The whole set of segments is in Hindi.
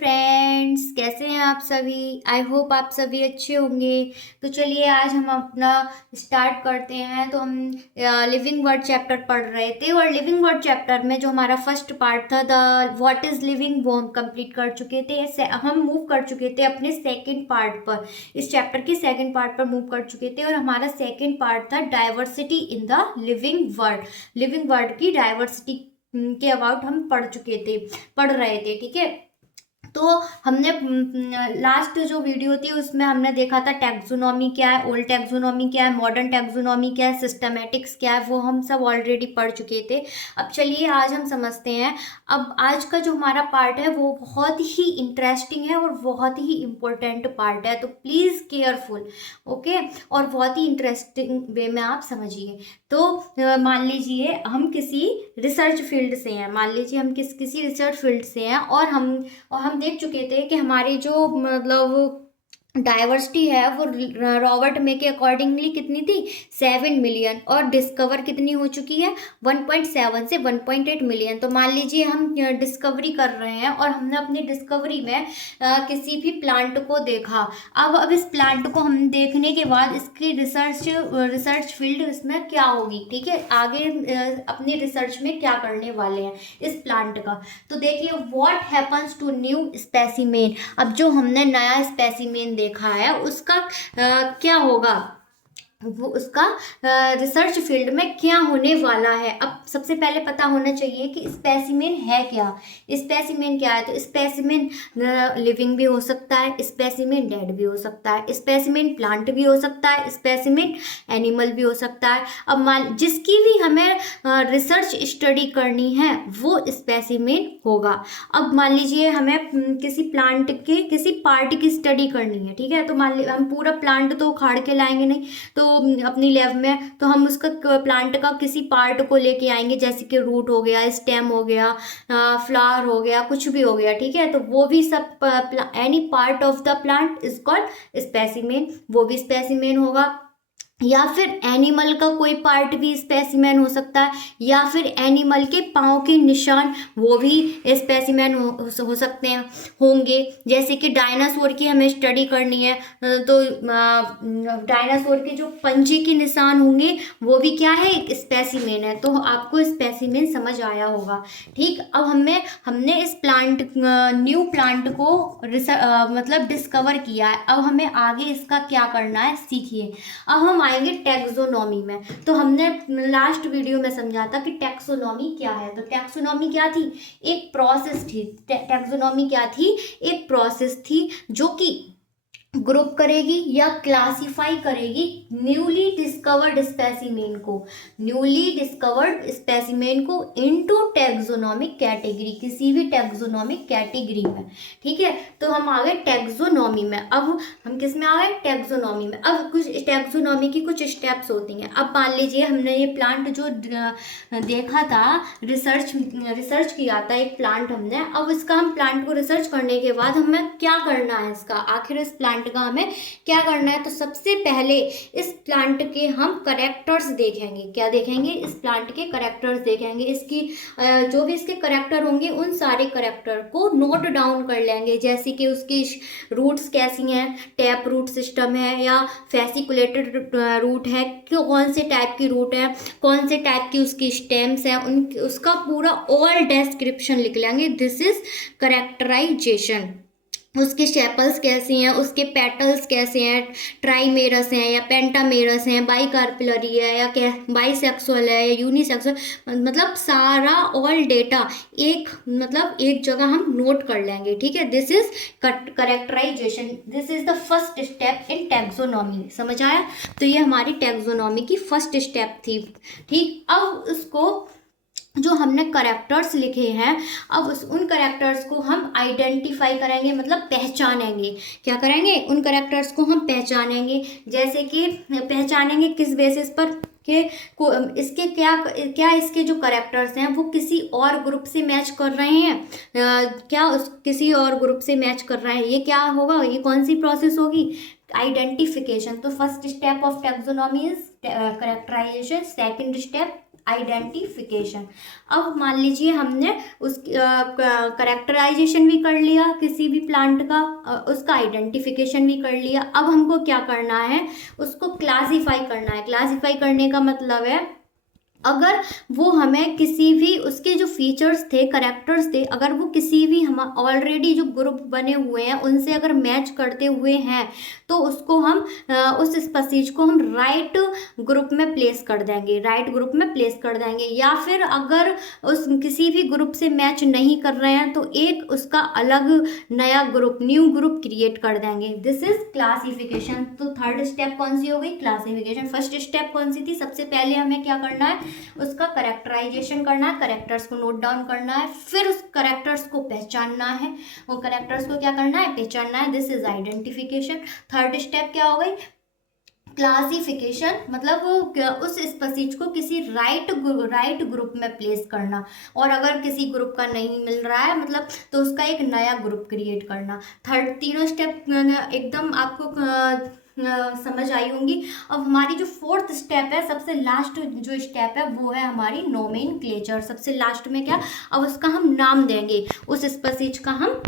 फ्रेंड्स, कैसे हैं आप सभी। आई होप आप सभी अच्छे होंगे। तो चलिए आज हम अपना स्टार्ट करते हैं। तो हम लिविंग वर्ड चैप्टर पढ़ रहे थे और लिविंग वर्ड चैप्टर में जो हमारा फर्स्ट पार्ट था द व्हाट इज लिविंग वो हम कंप्लीट कर चुके थे। हम मूव कर चुके थे अपने सेकंड पार्ट पर। इस चैप्टर के सेकंड पार्ट पर मूव कर चुके थे और हमारा सेकंड पार्ट था diversity in the living word. Living word की डाइवर्सिटी के अबाउट हम पढ़ रहे थे। ठीक है, तो हमने लास्ट जो वीडियो थी उसमें हमने देखा था टैक्सोनॉमी क्या है, ओल्ड टैक्सोनॉमी क्या है, मॉडर्न टैक्सोनॉमी क्या है, सिस्टमैटिक्स क्या है, वो हम सब ऑलरेडी पढ़ चुके थे। अब चलिए आज हम समझते हैं। अब आज का जो हमारा पार्ट है वो बहुत ही इंटरेस्टिंग है और बहुत ही इम्पोर्टेंट पार्ट है, तो प्लीज़ केयरफुल, ओके, और बहुत ही इंटरेस्टिंग वे में आप समझिए। तो मान लीजिए हम किसी रिसर्च फील्ड से हैं, मान लीजिए हम किसी रिसर्च फील्ड से हैं और हम देख चुके थे कि हमारी जो मतलब डाइवर्सिटी है वो रॉबर्ट मे के अकॉर्डिंगली कितनी थी, 7 मिलियन, और डिस्कवर कितनी हो चुकी है, 1.7 से 1.8 मिलियन। तो मान लीजिए हम डिस्कवरी कर रहे हैं और हमने अपनी डिस्कवरी में किसी भी प्लांट को देखा। अब इस प्लांट को हम देखने के बाद इसकी रिसर्च फील्ड इसमें क्या होगी, ठीक है, आगे अपनी रिसर्च में क्या करने वाले हैं इस प्लांट का। तो देखिए what happens to new specimen. अब जो हमने नया स्पेसिमेन देखा है उसका क्या होगा, वो उसका रिसर्च फील्ड में क्या होने वाला है। अब सबसे पहले पता होना चाहिए कि स्पेसिमेन है क्या। स्पेसिमेन क्या है, तो स्पेसिमेन लिविंग भी हो सकता है, स्पेसिमेन डेड भी हो सकता है, स्पेसिमेन प्लांट भी हो सकता है, स्पेसिमेन एनिमल भी हो सकता है। अब मान जिसकी भी हमें रिसर्च स्टडी करनी है वो स्पेसिमेन होगा। अब मान लीजिए हमें किसी प्लांट के किसी पार्ट की स्टडी करनी है, ठीक है, तो मान लीजिए हम पूरा प्लांट तो उखाड़ के लाएंगे नहीं, तो अपनी लैब में तो हम उसका प्लांट का किसी पार्ट को लेके आएंगे, जैसे कि रूट हो गया, स्टेम हो गया, फ्लावर हो गया, कुछ भी हो गया, ठीक है, तो वो भी सब any part of the plant is called specimen, वो भी स्पेसिमेन होगा। या फिर एनिमल का कोई पार्ट भी स्पेसिमेन हो सकता है, या फिर एनिमल के पाँव के निशान वो भी स्पेसिमेन हो सकते हैं, होंगे। जैसे कि डायनासोर की हमें स्टडी करनी है तो डायनासोर के जो पंजे के निशान होंगे वो भी क्या है, एक स्पेसिमेन है। तो आपको स्पेसिमेन समझ आया होगा। ठीक, अब हमने इस न्यू प्लांट को मतलब डिस्कवर किया है। अब हमें आगे इसका क्या करना है सीखिए। अब हम आएंगे टैक्सोनॉमी में। तो हमने लास्ट वीडियो में समझा था कि टैक्सोनॉमी क्या है। तो टैक्सोनॉमी क्या थी, एक प्रोसेस थी। टैक्सोनॉमी क्या थी, एक प्रोसेस थी जो कि ग्रुप करेगी या क्लासिफाई करेगी न्यूली डिस्कवर्ड स्पेसिमेन को इनटू टैक्सोनॉमिक कैटेगरी, किसी भी टैक्सोनॉमिक कैटेगरी में। ठीक है, तो हम आ गए टैक्सोनॉमी में। अब हम किस में आ गए, टैक्सोनॉमी में। अब कुछ टैक्सोनॉमी की कुछ स्टेप्स होती हैं। अब मान लीजिए हमने ये प्लांट जो देखा था, रिसर्च किया था एक प्लांट हमने। अब इसका हम प्लांट को रिसर्च करने के बाद हमें क्या करना है, इसका आखिर इस प्लांट का हमें क्या करना है। तो सबसे पहले इस प्लांट के हम करेक्टर्स देखेंगे। क्या देखेंगे, इस प्लांट के करेक्टर्स देखेंगे। इसकी जो भी इसके करेक्टर होंगे उन सारे करेक्टर को नोट डाउन कर लेंगे। जैसे कि उसकी रूट्स कैसी हैं, टैप रूट सिस्टम है या फेसिकुलेटेड रूट है, कौन से टाइप की रूट है, कौन से टाइप की उसकी स्टेम्स है, उसका पूरा ऑल डिस्क्रिप्शन लिख लेंगे। This is characterisation. उसके शेपल्स कैसे हैं, उसके पेटल्स कैसे हैं, ट्राइमेरस हैं या पेंटामेरस हैं, बाइकार्पिलरी है या क्या, बाइसेक्सुअल है या यूनिसेक्सुअल, मतलब सारा ऑल डेटा एक जगह हम नोट कर लेंगे। ठीक है, this is characterisation, this is the first step in taxonomy. समझ आया, तो ये हमारी टैक्सोनॉमी की फर्स्ट स्टेप थी। ठीक, अब उसको जो हमने करेक्टर्स लिखे हैं, अब उन करेक्टर्स को हम आइडेंटिफाई करेंगे, मतलब पहचानेंगे। क्या करेंगे, उन करेक्टर्स को हम पहचानेंगे। जैसे कि पहचानेंगे किस बेसिस पर कि इसके क्या इसके जो करेक्टर्स हैं वो किसी और ग्रुप से मैच कर रहे हैं, किसी और ग्रुप से मैच कर रहे हैं। ये क्या होगा, ये कौन सी प्रोसेस होगी, आइडेंटिफिकेशन। तो first step of taxonomy is characterization, second step identification. अब मान लीजिए हमने उस करेक्टराइजेशन भी कर लिया किसी भी प्लांट का, उसका आइडेंटिफिकेशन भी कर लिया। अब हमको क्या करना है, उसको क्लासीफाई करना है। क्लासीफाई करने का मतलब है अगर वो हमें किसी भी उसके जो फीचर्स थे, करेक्टर्स थे, अगर वो किसी भी हम ऑलरेडी जो ग्रुप बने हुए हैं उनसे अगर मैच करते हुए हैं तो उसको हम उस स्पीशीज को हम राइट ग्रुप में प्लेस कर देंगे, राइट ग्रुप में प्लेस कर देंगे। या फिर अगर उस किसी भी ग्रुप से मैच नहीं कर रहे हैं तो एक उसका अलग नया ग्रुप, न्यू ग्रुप क्रिएट कर देंगे। This is classification. तो थर्ड स्टेप कौन सी हो गई, क्लासिफिकेशन। फर्स्ट स्टेप कौन सी थी, सबसे पहले हमें क्या करना है, उसका करेक्टराइजेशन करना है, करेक्टर्स को नोट डाउन करना है, फिर उस करेक्टर्स को पहचानना है। वो करेक्टर्स को क्या करना है, पहचानना है। This is identification. Third step क्या हो गई, क्लासिफिकेशन, मतलब उस स्पीशीज को किसी राइट ग्रुप में प्लेस करना, और अगर किसी ग्रुप का नहीं मिल रहा है मतलब तो उसका एक नया ग्रुप क्रिएट करना। थर्ड तीनों स्टेप एकदम आपको समझ आई होंगी। अब हमारी जो फोर्थ स्टेप है, सबसे लास्ट जो स्टेप है वो है हमारी नोमेनक्लेचर। सबसे लास्ट में क्या, अब उसका हम नाम देंगे, उस स्पीशीज का हम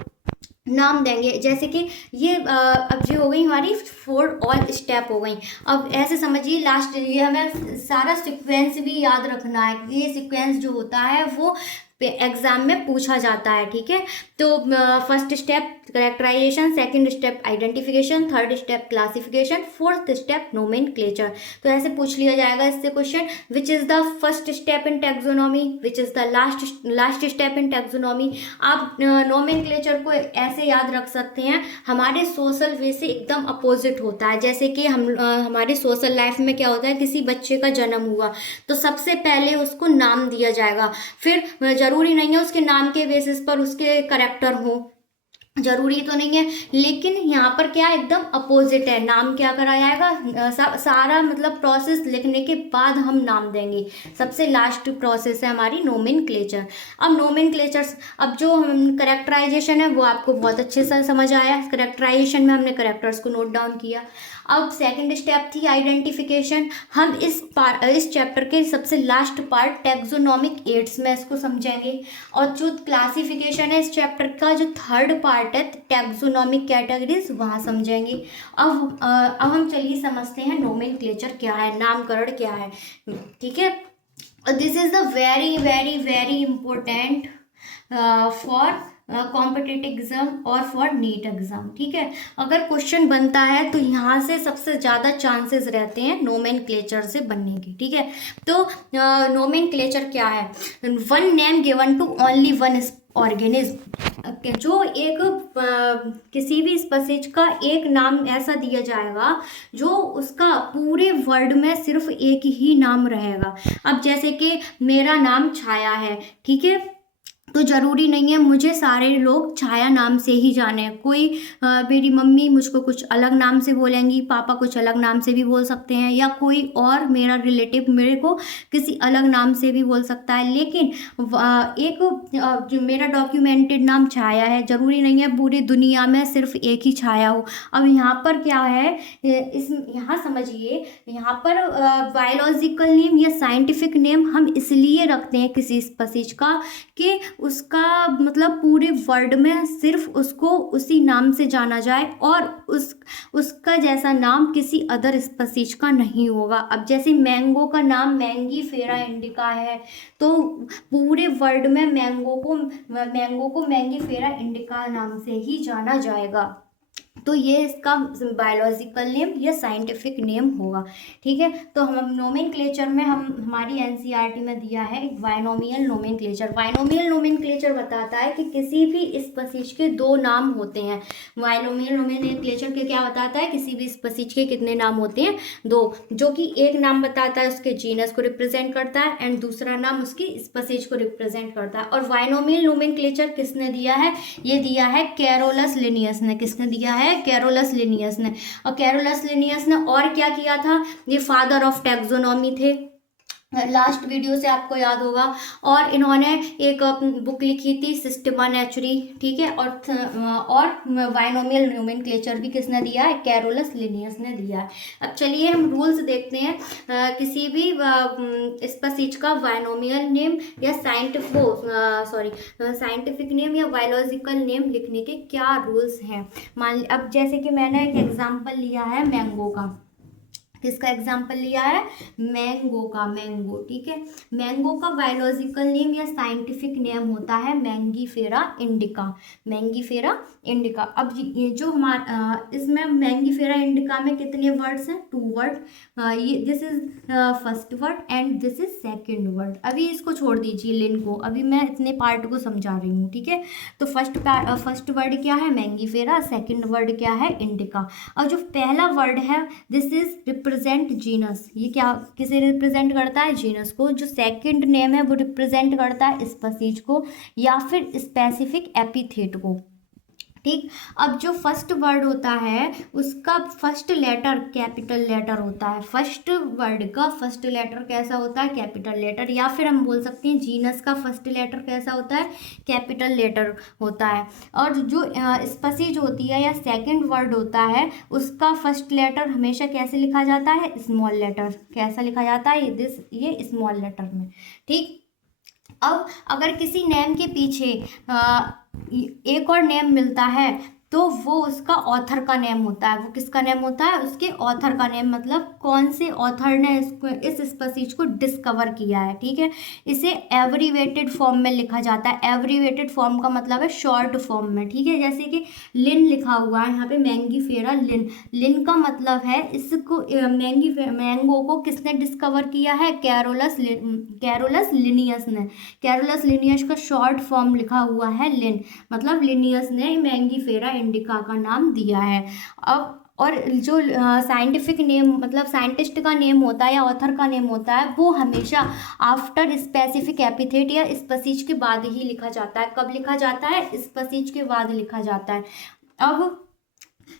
नाम देंगे। जैसे कि ये अब जो हो गई हमारी 4 और स्टेप हो गई। अब ऐसे समझिए लास्ट, ये हमें सारा सीक्वेंस भी याद रखना है। ये सीक्वेंस जो होता है वो एग्जाम में पूछा जाता है, ठीक है। तो first step characterization, second step identification, third step classification, fourth step nomenclature. तो ऐसे पूछ लिया जाएगा इससे question, which is the first step in taxonomy, which is the last step in taxonomy. आप नोमेनक्लेचर को ऐसे याद रख सकते हैं, हमारे सोशल वे से एकदम अपोजिट होता है। जैसे कि हमारे सोशल लाइफ में क्या होता है, किसी बच्चे का जन्म हुआ तो सबसे पहले उसको नाम दिया जाएगा। फिर जरूरी नहीं है उसके नाम के बेसिस पर उसके करेक्टर हो, जरूरी तो नहीं है, लेकिन यहाँ पर क्या एकदम अपोजिट है। नाम क्या करा जाएगा, सारा मतलब प्रोसेस लिखने के बाद हम नाम देंगे। सबसे लास्ट प्रोसेस है हमारी नोमेनक्लेचर। अब नोमेनक्लेचर, अब जो हम करेक्टराइजेशन है वो आपको बहुत अच्छे से समझ आया। करेक्टराइजेशन में हमने करेक्टर्स को नोट डाउन किया। अब सेकंड स्टेप थी आइडेंटिफिकेशन। हम इस चैप्टर के सबसे लास्ट पार्ट टैक्सोनॉमिक एड्स में इसको समझेंगे। और जो क्लासिफिकेशन है इस चैप्टर का जो थर्ड पार्ट है टैक्सोनॉमिक कैटेगरीज, वहाँ समझेंगे। अब हम चलिए समझते हैं नोमेनक्लेचर क्या है, नामकरण क्या है, ठीक है। This is the very very very important for competitive exam और फॉर नीट एग्जाम, ठीक है। अगर क्वेश्चन बनता है तो यहाँ से सबसे ज़्यादा चांसेस रहते हैं नोमेनक्लेचर से बनने की, ठीक है। तो नोमेनक्लेचर क्या है, one name given to only one organism. जो एक किसी भी स्पीशीज का एक नाम ऐसा दिया जाएगा जो उसका पूरे वर्ल्ड में सिर्फ एक ही नाम रहेगा। अब जैसे कि मेरा नाम छाया है, ठीक है, तो ज़रूरी नहीं है मुझे सारे लोग छाया नाम से ही जाने। कोई मेरी मम्मी मुझको कुछ अलग नाम से बोलेंगी, पापा कुछ अलग नाम से भी बोल सकते हैं, या कोई और मेरा रिलेटिव मेरे को किसी अलग नाम से भी बोल सकता है। लेकिन एक जो मेरा डॉक्यूमेंटेड नाम छाया है, ज़रूरी नहीं है पूरी दुनिया में सिर्फ एक ही छाया हो। अब यहाँ पर क्या है, यहाँ समझिए, यहाँ पर बायोलॉजिकल नेम या साइंटिफिक नेम हम इसलिए रखते हैं किसी स्पीशीज का कि उसका मतलब पूरे वर्ल्ड में सिर्फ उसको उसी नाम से जाना जाए और उसका जैसा नाम किसी अदर स्पीशीज का नहीं होगा। अब जैसे मैंगो का नाम मैंगीफेरा इंडिका है, तो पूरे वर्ल्ड में मैंगो को मैंगीफेरा इंडिका नाम से ही जाना जाएगा। तो ये इसका बायोलॉजिकल नेम या साइंटिफिक नेम होगा, ठीक है। तो हम नोमेनक्लेचर में हमारी एनसीईआरटी में दिया है बायनोमियल नोमेनक्लेचर। बायनोमियल नोमेनक्लेचर बताता है कि किसी भी स्पीशीज के दो नाम होते हैं। बायनोमियल नोमेनक्लेचर के क्या बताता है, किसी भी स्पीशीज के कितने नाम होते हैं, दो, जो कि एक नाम बताता है उसके जीनस को रिप्रेजेंट करता है एंड दूसरा नाम उसकी स्पीशीज को रिप्रेजेंट करता है। और बायनोमियल नोमेनक्लेचर किसने दिया है, ये दिया है कैरोलस लिनियस ने। किसने दिया है, कैरोलस लिनियस ने। और कैरोलस लिनियस ने और क्या किया था, ये फादर ऑफ टैक्सोनॉमी थे। लास्ट वीडियो से आपको याद होगा। और इन्होंने एक बुक लिखी थी सिस्टेमा नेचुरी, ठीक है। और बाइनोमियल नोमेनक्लेचर भी किसने दिया है, कैरोलस लिनियस ने दिया है। अब चलिए हम रूल्स देखते हैं। किसी भी स्पीशीज का बाइनोमियल नेम या साइंटिफिक नेम या बायोलॉजिकल नेम लिखने के क्या रूल्स हैं। अब जैसे कि मैंने एक एग्जांपल लिया है मैंगो का। किसका एग्जाम्पल लिया है, मैंगो का, मैंगो, ठीक है। मैंगो का बायोलॉजिकल नेम या साइंटिफिक नेम होता है मैंगीफेरा इंडिका, मैंगीफेरा इंडिका। अब ये जो हमारा इसमें मैंगीफेरा इंडिका में कितने वर्ड्स हैं, 2 वर्ड। ये this is first word and this is second word. अभी इसको छोड़ दीजिए लिन को, अभी मैं इतने पार्ट को समझा रही हूँ, ठीक है। तो फर्स्ट वर्ड क्या है, मैंगीफेरा। सेकंड वर्ड क्या है, इंडिका। और जो पहला वर्ड है दिस इज रिप्रेजेंट जीनस, ये क्या किसे रिप्रेजेंट करता है, जीनस को। जो सेकंड नेम है वो रिप्रेजेंट करता है स्पीशीज को या फिर स्पेसिफिक एपिथेट को, ठीक। अब जो फर्स्ट वर्ड होता है उसका फर्स्ट लेटर कैपिटल लेटर होता है। फर्स्ट वर्ड का फर्स्ट लेटर कैसा होता है, कैपिटल लेटर। या फिर हम बोल सकते हैं जीनस का फर्स्ट लेटर कैसा होता है, कैपिटल लेटर होता है। और जो स्पीशीज होती है या सेकंड वर्ड होता है उसका फर्स्ट लेटर हमेशा कैसे लिखा जाता है, स्मॉल लेटर। कैसा लिखा जाता है, ये स्मॉल लेटर में, ठीक। अब अगर किसी नेम के पीछे एक और नेम मिलता है तो वो उसका ऑथर का नेम होता है। वो किसका नेम होता है, उसके ऑथर का नेम, मतलब कौन से ऑथर ने इस स्पीशीज को डिस्कवर किया है, ठीक है। इसे एब्रीवेटेड फॉर्म में लिखा जाता है। एब्रीवेटेड फॉर्म का मतलब है शॉर्ट फॉर्म में, ठीक है। जैसे कि लिन लिखा हुआ है यहाँ पे, मैंगीफेरा लिन। लिन का मतलब है इसको मैंगो को किसने डिस्कवर किया है, कैरोलस लिनियस ने। कैरोलस लिनियस का शॉर्ट फॉर्म लिखा हुआ है लिन, मतलब लिनियस ने मैंगीफेरा इंडिका का नाम दिया है। अब और जो साइंटिफिक नेम मतलब साइंटिस्ट का नेम होता है या ऑथर का नेम होता है वो हमेशा आफ्टर स्पेसिफिक एपिथेट या स्पीशीज के बाद ही लिखा जाता है। कब लिखा जाता है, स्पीशीज के बाद लिखा जाता है। अब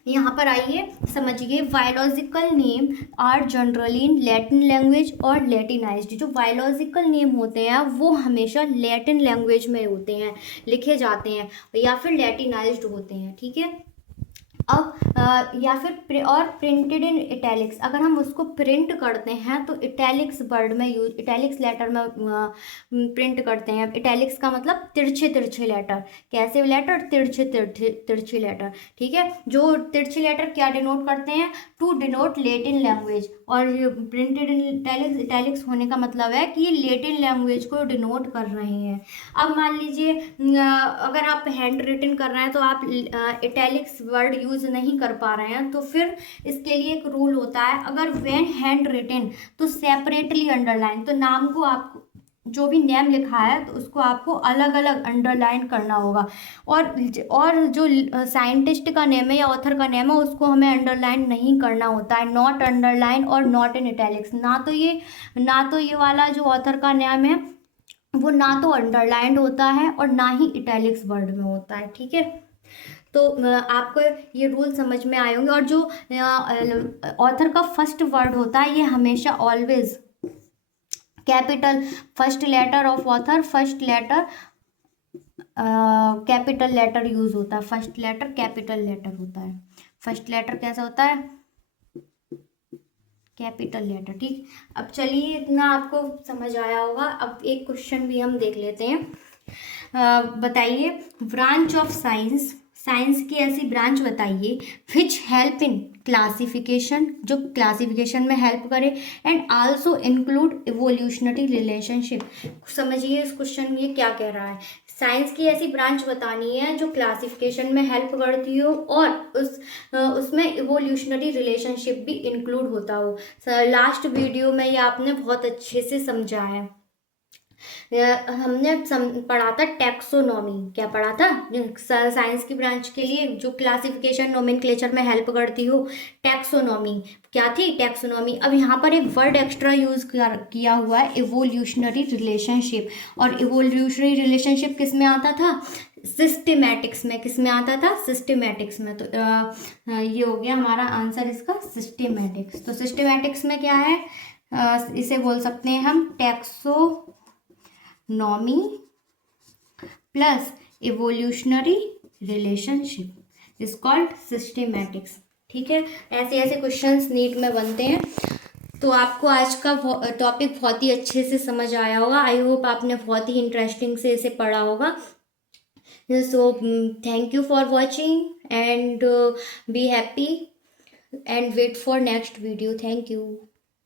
यहाँ पर आइए समझिए, biological name are generally in Latin language और लैटिनाइज्ड। जो बायोलॉजिकल नेम होते हैं वो हमेशा लैटिन लैंग्वेज में होते हैं, लिखे जाते हैं, या फिर लैटिनाइज्ड होते हैं, ठीक है। अब या फिर और प्रिंटेड इन इटैलिक्स। अगर हम उसको प्रिंट करते हैं तो इटैलिक्स वर्ड में यूज, इटैलिक्स लेटर में प्रिंट करते हैं। इटैलिक्स का मतलब तिरछे तिरछे लेटर। कैसे लेटर, तिरछे तिरछे लेटर, ठीक है। जो तिरछे लेटर क्या डिनोट करते हैं, टू डिनोट लैटिन लैंग्वेज। और प्रिंटेड इन इटैलिक्स, इटैलिक्स होने का मतलब है कि ये लैटिन लैंग्वेज को डिनोट कर रहे हैं। अब मान लीजिए अगर आप हैंड रिटन कर रहे हैं तो आप इटैलिक्स वर्ड यूज नहीं कर पा रहे हैं, तो फिर इसके लिए एक रूल होता है, अगर व्हेन हैंड रिटन तो सेपरेटली अंडरलाइन। तो नाम को आपको जो भी नेम लिखा है तो उसको आपको अलग अलग अंडरलाइन करना होगा। और जो साइंटिस्ट का नेम है या ऑथर का नेम है उसको हमें अंडरलाइन नहीं करना होता है। नॉट अंडरलाइन और नॉट इन इटैलिक्स। ना तो ये वाला जो ऑथर का नेम है वो ना तो अंडरलाइंड होता है और ना ही इटैलिक्स वर्ड में होता है, ठीक है। तो आपको ये रूल समझ में आए होंगे। और जो ऑथर का फर्स्ट वर्ड होता है ये हमेशा always capital, first letter of author, first letter capital letter use होता है। फर्स्ट लेटर कैपिटल लेटर होता है। फर्स्ट लेटर कैसा होता है, कैपिटल लेटर, ठीक। अब चलिए इतना आपको समझ आया होगा। अब एक क्वेश्चन भी हम देख लेते हैं। बताइए, ब्रांच ऑफ साइंस, साइंस की ऐसी ब्रांच बताइए विच हेल्प इन क्लासिफिकेशन, जो क्लासिफिकेशन में हेल्प करे, and also include evolutionary relationship. समझिए इस क्वेश्चन ये क्या कह रहा है। साइंस की ऐसी ब्रांच बतानी है जो क्लासिफिकेशन में हेल्प करती हो और उसमें इवोल्यूशनरी रिलेशनशिप भी इंक्लूड होता हो। लास्ट वीडियो में ये आपने बहुत अच्छे से समझा है। हमने पढ़ा था टैक्सोनॉमी। क्या पढ़ा था, साइंस की ब्रांच के लिए जो क्लासिफिकेशन नोमेनक्लेचर में हेल्प करती हो, टैक्सोनॉमी। क्या थी, टैक्सोनॉमी। अब यहाँ पर एक वर्ड एक्स्ट्रा यूज किया हुआ है, इवोल्यूशनरी रिलेशनशिप। और इवोल्यूशनरी रिलेशनशिप किस में आता था, सिस्टेमैटिक्स में। किस में आता था, सिस्टेमैटिक्स में। तो ये हो गया हमारा आंसर इसका, सिस्टेमैटिक्स। तो सिस्टेमैटिक्स में क्या है, इसे बोल सकते हैं हम taxonomy plus evolutionary relationship is called systematics. ठीक है, ऐसे ऐसे क्वेश्चंस नीट में बनते हैं। तो आपको आज का टॉपिक बहुत ही अच्छे से समझ आया होगा। आई होप आपने बहुत ही इंटरेस्टिंग से इसे पढ़ा होगा। So thank you for watching and be happy and wait for next video. Thank you.